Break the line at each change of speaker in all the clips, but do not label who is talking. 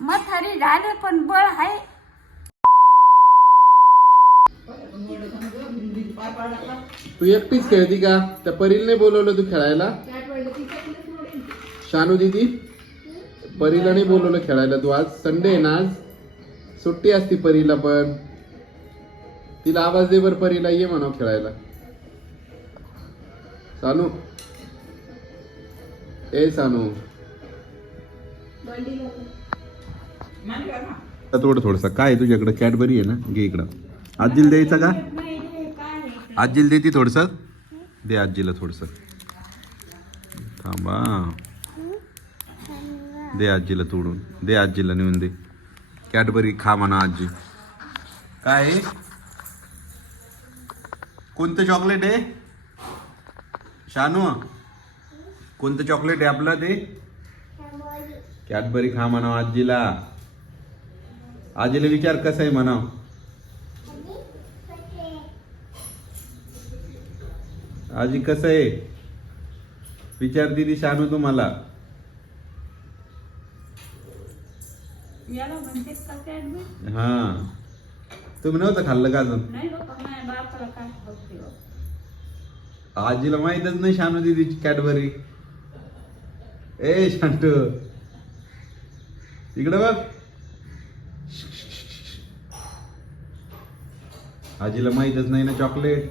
म्हातारी झाले पण बळ आहे.
तू एकटीच खेळती का? त्या परीला नाही बोलवलं तू खेळायला? शानू दिदी परीला नाही बोलवलं खेळायला तू आज. संडे आहे ना आज? सुट्टी असती परीला पण. तिला आवाज दे बर परीला ये म्हणा खेळायला. सानू ए सानू थोडं थोडंसं. काय तुझ्याकडं? कॅडबरी आहे ना? घे इकडं. आजीला द्यायचं का? आजीला देते थोडस? दे आजीला थोडस. थांबा. दे आजीला तोडून. दे आजीला नेऊन दे. कॅडबरी खा म्हणा आजी. काय आहे? कोणतं चॉकलेट आहे? शानू कोणतं चॉकलेट आहे आपलं ते? कॅडबरी खा म्हणा आजीला. आजीला विचार कसं आहे म्हणाव? आजी कसं आहे? विचार दिदी शानू तुम्हाला. हा. तुम्ही नव्हतं खाल्लं का अजून. आजीला माहीतच नाही शानू दिदीची कॅडबरी ए शांटू इकडे बघ. आजीला माहीतच नाही ना चॉकलेट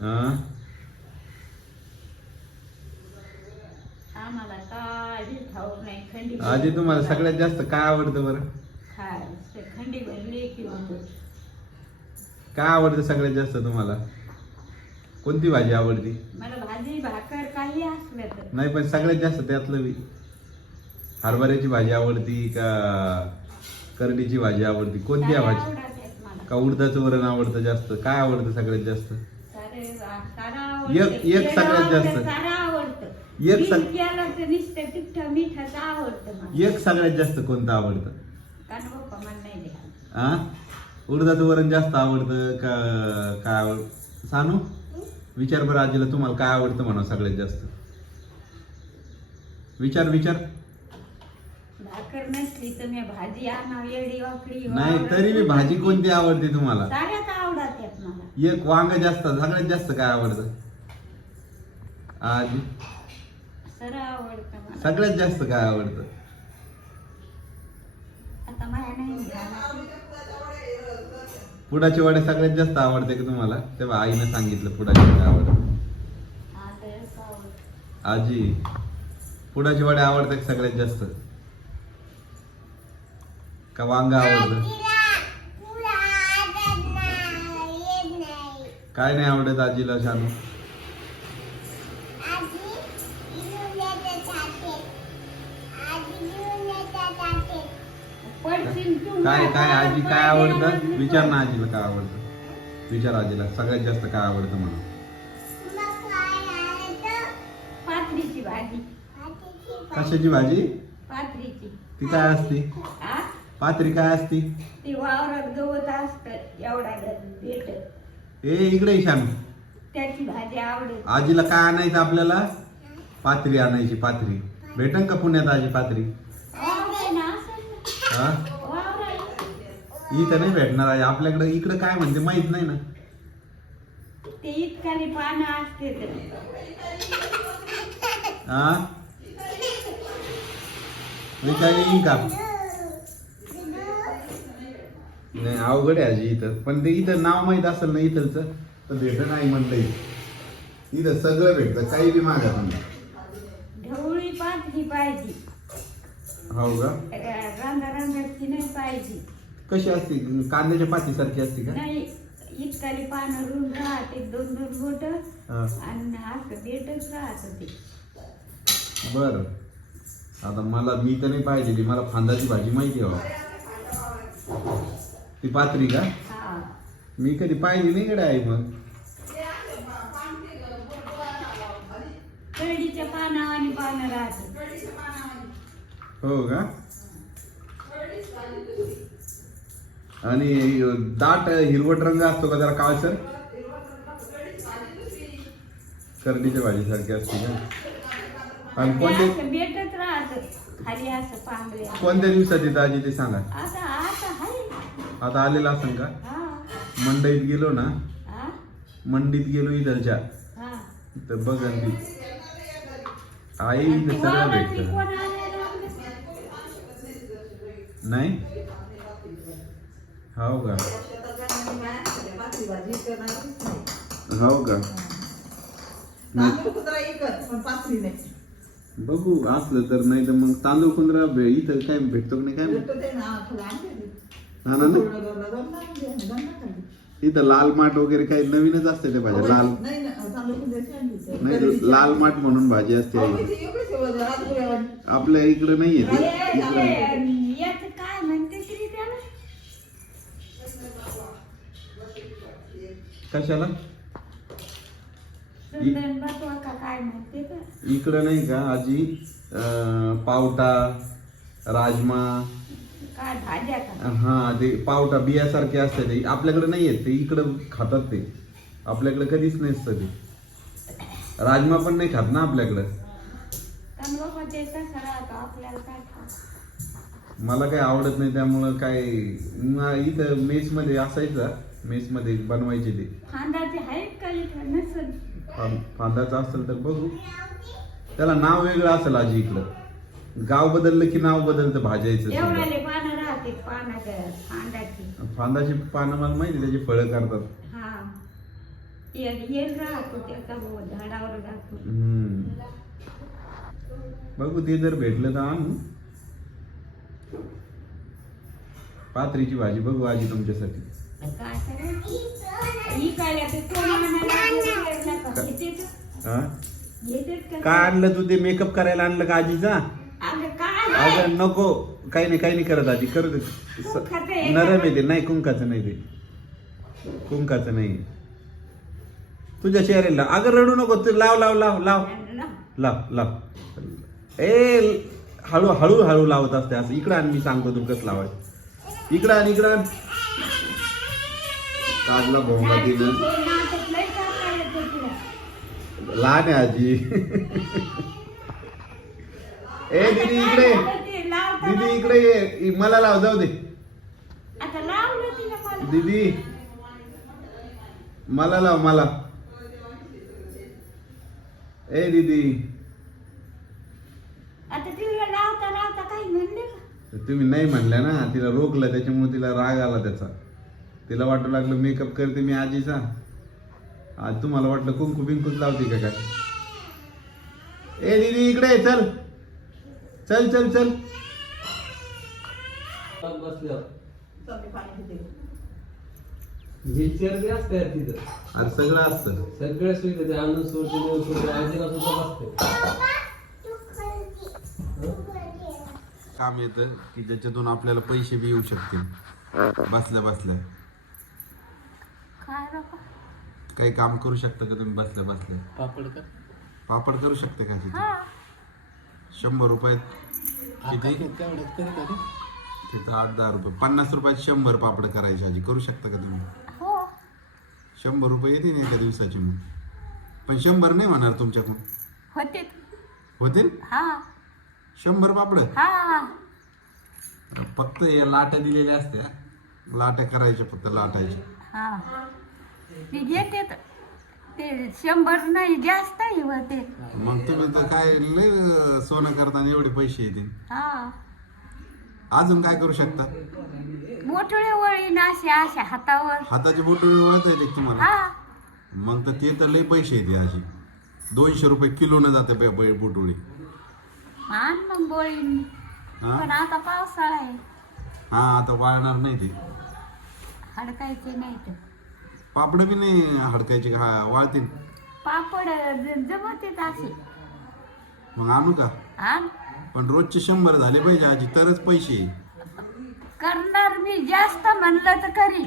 हा? आजी तुम्हाला सगळ्यात जास्त काय आवडतं बरं? काय आवडतं सगळ्यात जास्त तुम्हाला? कोणती भाजी आवडती? नाही पण सगळ्यात जास्त त्यातलं हरभऱ्याची भाजी आवडती का करडीची भाजी आवडती. कोणती
मला.
का उडदाचं वरण आवडतं जास्त? काय आवडतं सगळ्यात जास्त? एक-
आवडतं.
एक सगळ्यात जास्त.
आवडतं, आवडतं.
एक सग-
आवडतं
एक सगळ्यात जास्त कोणतं आवडतं? आ? उडदाचं वरण जास्त आवडतं का काय आवड सानू? विचार बरं आजीला तुम्हाला काय आवडतं म्हणा सगळ्यात जास्त? विचार विचार.
भाकर नसली तर मी भाजी आणा येडी वाकडी
नाही तरी मी भाजी कोणती आवडते तुम्हाला?
साऱ्याच आवडतात मला.
एक वांग जास्त सगळ्यात जास्त काय आवडतं? आजी.
सर आवडतं मला.
सगळ्यात जास्त काय आवडतं?
आता नाही ध्यानात.
पुडाची वडे सगळ्यात जास्त आवडते का तुम्हाला? तेव्हा आईनं सांगितलं पुडाची वडे आवडतं
आता हेच आवडतं.
आजी पुडाची वडे आवडते का सगळ्यात जास्त? का वांग आवडतं काय नाही आवडत आजीला शानू? काय काय आजी काय आवडतं. विचार ना आजीला काय आवडतं. विचार आजीला सगळ्यात जास्त काय आवडतं म्हणा
पाथरीची भाजी.
कशाची भाजी? ती काय असती? पात्री काय असती?
ती वावरात गवत असत एवढा भेट.
ए इकडे शानू
त्याची भाजी आवडत.
आजीला काय आणायचं आपल्याला? पात्री आणायची पात्री. भेटन का पुण्यात आजी पात्री. हा. इथं नाही भेटणार आहे आपल्याकडे इकडं काय म्हणते माहीत नाही ना.
ते इतकाली पानं असते
हा? येईन का? नाही अवघड आहे आजी इथं. पण ते इथं नाव माहीत असेल ना इथलच तर भेट नाही म्हणलं इथं इथं सगळं भेटतं काही बी मागा तुम्ही.
ढवळी पाथरी पाहिजे.
हो का?
रांगाची नाही पाहिजे.
कशी असते? कांद्याच्या पातीसारखी असते का?
नाही इतकाली पानं रुंद राहते दोन दोन बोट.
हा.
आणि असं देतच राहत ते.
बर. आता मला मी तर नाही पाहिजे मला फांदाची भाजी माहिती आहे हो. ती पात्री का?
हा.
मी कधी पाहिली नाही कडे आहे मग
कळडीच्या पाना आणि पानं राहते.
हो का? आणि दाट हिरवट रंग असतो का जरा काळसर करडीच्या भाजी सारखी असते का? आणि
ते
कोणते?
असं भेटत राहत. खाली असं पांगले
कोणत्या दिवसात येतं आजी ते सांगा.
आता आता
आलेला असं का मंडईत गेलो ना मंडीत गेलो इथलच्या
हा
तर बघा ती आई इथं सगळं भेटत? नाही हो का हो का बघू असलं तर नाही तर मग तांदूळ कुंदरा इथं काय भेटतो की नाही काय. हा ना ना? इथं लाल माठ वगैरे काही नवीनच असते ते भाज्या लाल. नाही लाल माठ म्हणून भाजी असते आई. आपल्या इकडे नाहीये ती.
अरे,
इकडे
अरे, याचं काय म्हणते तरी त्याला?
कशाला?
चंदन बसवा का काय म्हणते का
इकडं नाही का आजी अं, पावटा राजमा
काय भाज्या का?
हा ते पावटा बियासारखे असते ते आपल्याकडे नाही येत ते इकडं खातात ते. आपल्याकडे कधीच नसतं ते राजमा पण नाही खात ना आपल्याकडं.
कारण बाबा ते तसं राहतो आपल्याला काय खाऊ?
मला काही आवडत नाही त्यामुळं काय ना इथं मेस मध्ये असायचा. मेस मध्ये बनवायचे ते.
फांदाचे आहेत का इथं? नसेल.
फां- फांदाचं असेल तर बघू. त्याला नाव वेगळं असेल आजी इकडं. गाव बदललं की नाव बदलतं भाजायचं.
एवढ्याले पानं राहते पानाच्या फांदाची.
फांदाची पानं मला माहिती त्याची फळं करतात.
हा. एक येल राहतो त्याचा भाऊ झाडावर जातो
हम्म. बघू ते जर भेटलं तर आणू. पात्रीची भाजी बघू आजी तुमच्यासाठी.
काय करायचं काय ते कोण आणायला लागलं का? येतेच
हा?
येतेच का?
काय आणलं तू ते मेकअप करायला आणलं का आजीचा?
अगं काय
अगं नको. काही नाही काही नाही करत आजी करत
कुंकाचं आहे.
नरम
का?
आहे ते. नाही कुंकाचं नाही ते. कुंकाचं नाही. तुझ्या चेहऱ्याला. अगं रडू नको. तू लाव लाव लाव लाव. लाव लाव. ए हळू हळू हळू लावत असते असं. इकडं आणि मी सांगतो तू कसं लावायचं. इकडं आणि इकडं आण. काजला भोंगा
येतं तुला.
लहान आहे आजी. ए दीदी इकडे दीदी इकडे ये. मला लाव जाऊ दे. दीदी मला लाव मला. ए दीदी. तुम्ही नाही म्हणल्या ना? तिला रोखलं त्याच्यामुळे तिला राग आला त्याचा. तिला वाटू लागलं मेकअप करते मी आजीचा. आज तुम्हाला वाटलं कुंकू बिंकूच लावते का काय? ए दीदी इकडे ये, चल. चल चल चल.
व्हीलचेअर बी असते तिथं.
आज सगळं असतं.
सगळ्या सुविधा ते आणून सोडते नेऊन सोडते आजीला सुद्धा बसते
काम येतं की ज्याच्यातून आपल्याला पैसे बी येऊ शकतील. बसल्या बसल्या.
काय बाबा?
काही काम करू शकता का तुम्ही बसल्या बसल्या?
पापड का
पापड करू शकते का तिथे
हा.
शंभर रुपयात किती? तिथं आठ दहा रुपये. पन्नास रुपयात शंभर पापड करायचे आजी. करू शकता का तुम्ही?
हो.
शंभर रुपये येते ना एका दिवसाचे मग. पण शंभर नाही म्हणणार तुमच्याकडून.
होते
होतील?
हा.
शंभर पापड?
हा.
फक्त या लाट्या दिलेल्या असत्या. लाट्या करायच्या फक्त लाटायच्या.
हा. ते घेते ते शंभर नाही जास्त होते
मग तुम्ही तर काय लय अं, सोनं करताना एवढे पैसे येतील.
हा.
अजून काय करू शकता?
मोठळे वळी असे अशा हातावर.
हाताचे बोट वळत येते तुम्हाला?
हा.
मग तर ते तर लय पैसे येते अशी दोनशे रुपये किलोनं जाते ब- ब- बोटोळी.
आण मग बोळी.
हा?
पण आता पावसाळा आहे.
हा आता वाळणार नाही ते.
हडकायचे नाही तर.
पापड बी नाही हडकायचे हा वाळतील.
पापड असे.
मग आणू का?
आण
पण रोजचे शंभर झाले पाहिजे आजी तरच पैसे.
करणार मी जास्त म्हणलं तर करी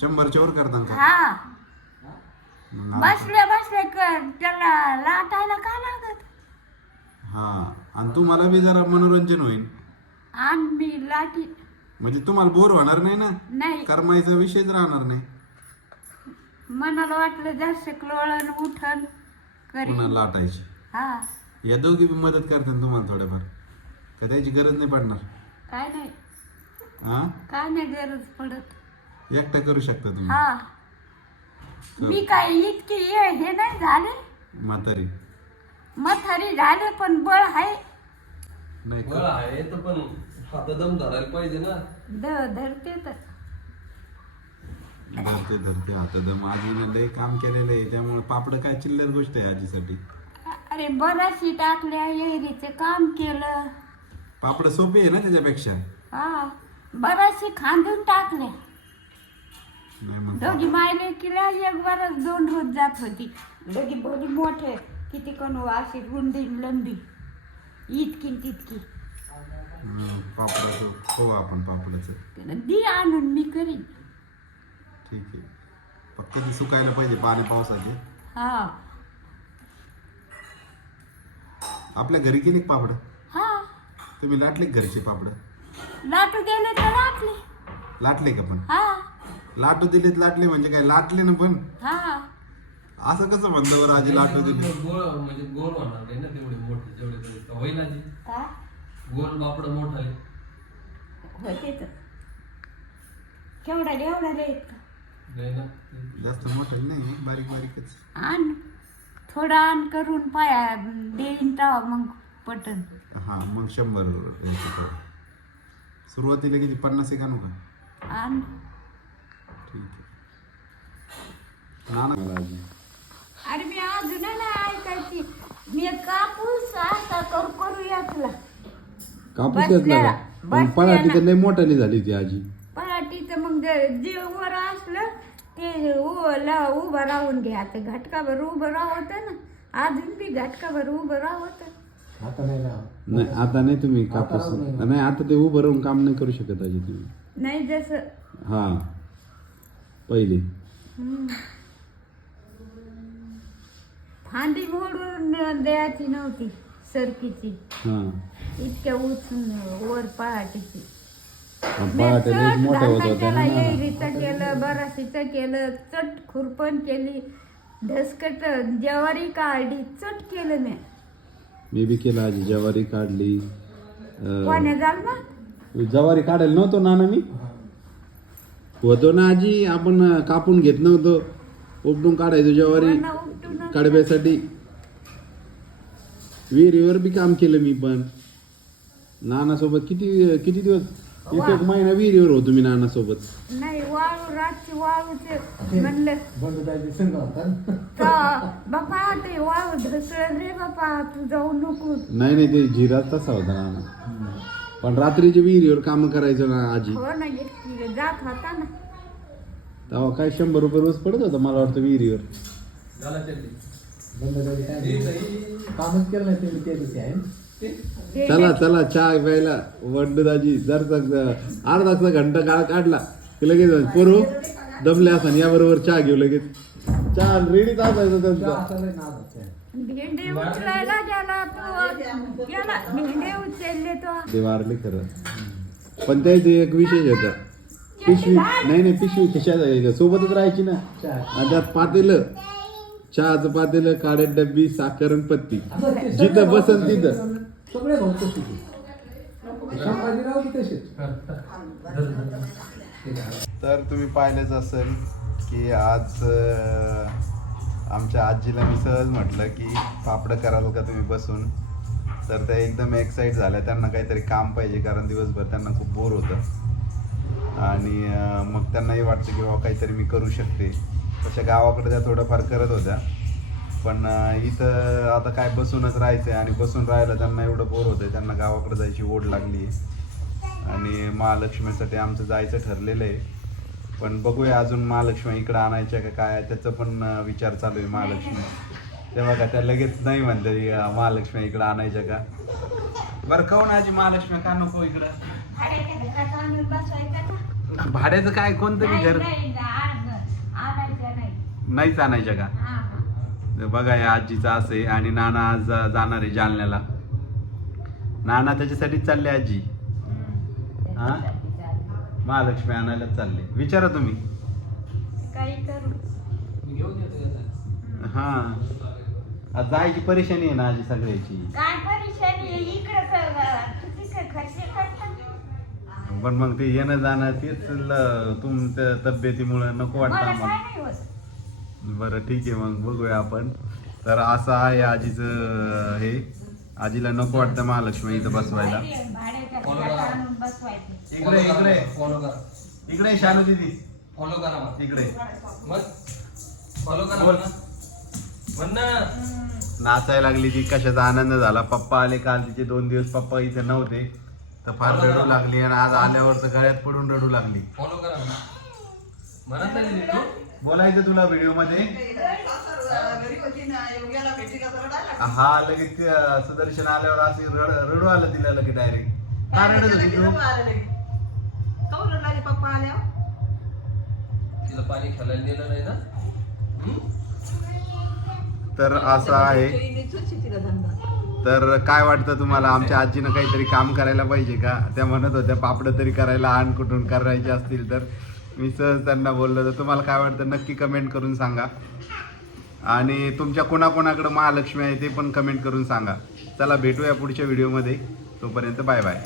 शंभरच्या वर करता का?
हा.
मग आणू.
बसल्या बसल्या कर त्याला लाटायला का लागत?
हा आणि तुम्हाला बी जरा मनोरंजन होईल
मी लाटी
म्हणजे तुम्हाला बोर होणार नाही ना?
नाही.
करमायचा विषयच राहणार नाही.
मनाला वाटलं जास्त लोळण उठण करी
पुन्हा लाटायची.
हा.
या दोघी बी मदत करते ना तुम्हाला थोड्याफार का त्याची गरज नाही पडणार?
काय नाही.
हा
काय नाही गरज पडत.
एकटा करू शकता तुम्ही?
हा. मी काय इतकी हे हे नाही झाले?
म्हातारी.
म्हातारी झाले पण बळ आहे.
नाही
बरं आहे तर पण हात दम धरायला पाहिजे ना.
द धरते तर.
धरते धरते आता. दम आजीनं लय काम केलेलं आहे त्यामुळे पापड काय चिल्लर गोष्ट आहे आजीसाठी.
अरे बराचशी टाकल्या येरीचं काम केलं.
पापड सोपे आहे ना त्याच्यापेक्षा?
हा बराचशी खांदून टाकल्या.
नाही मग
दोघी मायले किला एक बरच दोन रोज जात होती. दोघी बोली मोठे किती कोण अशी रुंदी लंबी. इतकी न तितकी.
हं, पापडाचं खाऊ आपण पापडाचं.
तिनं दी आणून मी करीन.
ठीक आहे. फक्त ते सुकायला पाहिजे पाणी पावसाचे.
हा.
आपल्या घरी केली का पापड?
हा.
तुम्ही लाटले का घरचे पापड?
लाटू गेले तर लाटले.
लाटले का पण?
हा.
लाटू दिलेत लाटले म्हणजे काय लाटले ना पण?
हा.
असं कसं म्हणलं बरं आजी लाटू दिले?
गोल म्हणजे गोल होणार नाही ना तेवढे मोठे जेवढे तरी तर होईल आजी
का?
गोल बापड मोठा आहे.
होते तर. केवढा एवढा का
जास्त मोठं नाही बारीक बारीकच.
आण. थोडं आण करून पाया देईन तेव्हा मग पटन.
हा मग शंभर द्यायचे थोडं. सुरुवातीला किती पन्नास एक आणू का?
आण.
ठीक आहे. ना ना मला आजी
अरे मी अजून नाही ऐकायची. मी कापूस असा करू करू यातला
कापूस
बसल्या-
घेतला का? पण
बसल्या
पराठी तर
ना.
लय मोठाली झाली ती आजी.
पराठीचं मग जे जे वर असलं ते उ- ला उभं राहून घ्यायचं घटकाभर उभं राहत ना? अजून बी घटकाभर उभं राहत
आता नाही ना.
नाही आता नाही तुम्ही कापूस. नाही. आता ते उभं राहून काम नाही करू शकत आजी तुम्ही.
नाही जसं
हा. पहिले.
हम्म. फांदी मोडून द्यायची नव्हती सरकीची.
हा.
इतक्या उचून वर पहाटीची.
लय मोठा होत होता
त्याला
ना.
येरीचं केलं बराशीचं केलं चट खुरपण केली ढसकट ज्वारी काढली चट केलं मी.
मी बी केलं आजी ज्वारी काढली.
कोण्या ना
ज्वारी काढायला नव्हतो ना मी. होतो ना आजी आपण कापून घेत नव्हतो. उपटून काढायचो ज्वारी कडब्यासाठी विहिरीवर बी काम केलं मी पण. नानासोबत किती किती दिवस? एक एक महिना विहिरीवर होतो मी नानासोबत.
नाही वाळू रातची वाळूचे म्हणलं.
बंद जायचे संघ होता?
तर बापा ते वाळू ढसळ रे बापा तू जाऊ नको.
नाही नाही ते जिराच तसा होता नाना. पण रात्रीच्या विहिरीवर काम करायचो ना आजी.
हो ना एकटी जात होता ना.
तेव्हा काय शंभर रुपये रोज पडत होता मला वाटतं विहिरीवर.
झाला त्यांनी
बंद झाली काय? कामच केलं नाही तुम्ही त्या दिवशी आहे. ना?
चला चला चहा प्यायला. वड्डू दाजी जर अर्धा तासचा घंटा काळ काढला की लगेच पोरू दमले असा या बरोबर चहा घेऊ लगेच. चहा रेडीच असायचं त्यांचा.
तो. गेला. भेंडे उचलले तो.
ते वारले खरं. पण त्याचं एक विशेष होता पिशवी नाही नाही पिशवी खिशात सोबतच राहायची ना. आणि त्यात पातेलं. चहाचं पातेलं काड्यात डब्बी साखर आणि पत्ती. जिथं बसन तिथं.
सगळे भाऊ तसे संभाजीराव तसेच
तर तुम्ही पाहिलेच असेल की आज आमच्या आजीला मी सहज म्हटलं की पापडं कराल का तुम्ही बसून? तर त्या एकदम एक्साईट झाल्या. त्यांना काहीतरी काम पाहिजे कारण दिवसभर त्यांना खूप बोर होतं. आणि मग त्यांनाही वाटतं की बाबा काहीतरी मी करू शकते. तशा गावाकडे त्या थोडंफार करत होत्या. पण इथं आता काय बसूनच राहायचं आहे आणि बसून राहायला त्यांना एवढं बोर होतं त्यांना गावाकडे जायची ओढ लागली आणि महालक्ष्मीसाठी आमचं जायचं ठरलेलं आहे. पण बघूया अजून महालक्ष्मी इकडं आणायच्या का काय त्याचं पण विचार चालू आहे महालक्ष्मी. तेव्हा का त्या लगेच नाही म्हणते महालक्ष्मी इकडं आणायच्या का? बरं काऊन आजी महालक्ष्मी का नको इकडं? भाड्याचं काय कोणतं घर? नाहीच आणायच्या का. बघा या आजीचं असं आहे आणि नाना आज जाणार आहे जालन्याला. नाना त्याच्यासाठीच चालले आजी. हा? महालक्ष्मी आणायला चालले. विचारा तुम्ही.
करू.
हा. आज जायची परेशानी आहे ना आजी सगळ्याची.
काय परेशानी आहे? इकडं क- किती
पण मग ते येणं जाणं तेच तुमच्या तब्येतीमुळे नको वाटतं आम्हाला. बरं ठीक आहे मग बघूया आपण. तर असं आहे आजीचं हे. आजीला नको वाटतं महालक्ष्मी इथं बसवायला. इकडे इकडे.
फॉलो करा.
इकडे शालू दिदी.
फॉलो करा मग.
इकडे.
मग? फॉलो करा. म्हणा. ना.
नाचायला लागली ती कशाचा आनंद झाला. पप्पा आले काल तिचे दोन दिवस पप्पा इथे नव्हते. तर फार रडू लागली आणि आज आल्यावर तर गळ्यात पडून रडू लागली.
फॉलो करा म्हणा म्हणत नाही तू?
बोलायचं तुला व्हिडिओमध्ये हा लगेच सुदर्शन आल्यावर असे रड रडू आलं तिला लगेच डायरेक्ट का रडत होती तू?
पप्पा आल्यावर?
तिला पाणी खेळायला दिलं नाही ना?
तर असं आहे. तर काय वाटतं तुम्हाला? आमच्या आजीनं काहीतरी काम करायला पाहिजे का? त्या म्हणत होत्या पापडं तरी करायला आण कुठून करायचे असतील तर. मी सहज त्यांना बोललो तर तुम्हाला काय वाटतं नक्की कमेंट करून सांगा. आणि तुमच्या कोणाकोणाकडं महालक्ष्मी आहे ते पण कमेंट करून सांगा. चला भेटूया पुढच्या व्हिडिओमध्ये तोपर्यंत बाय बाय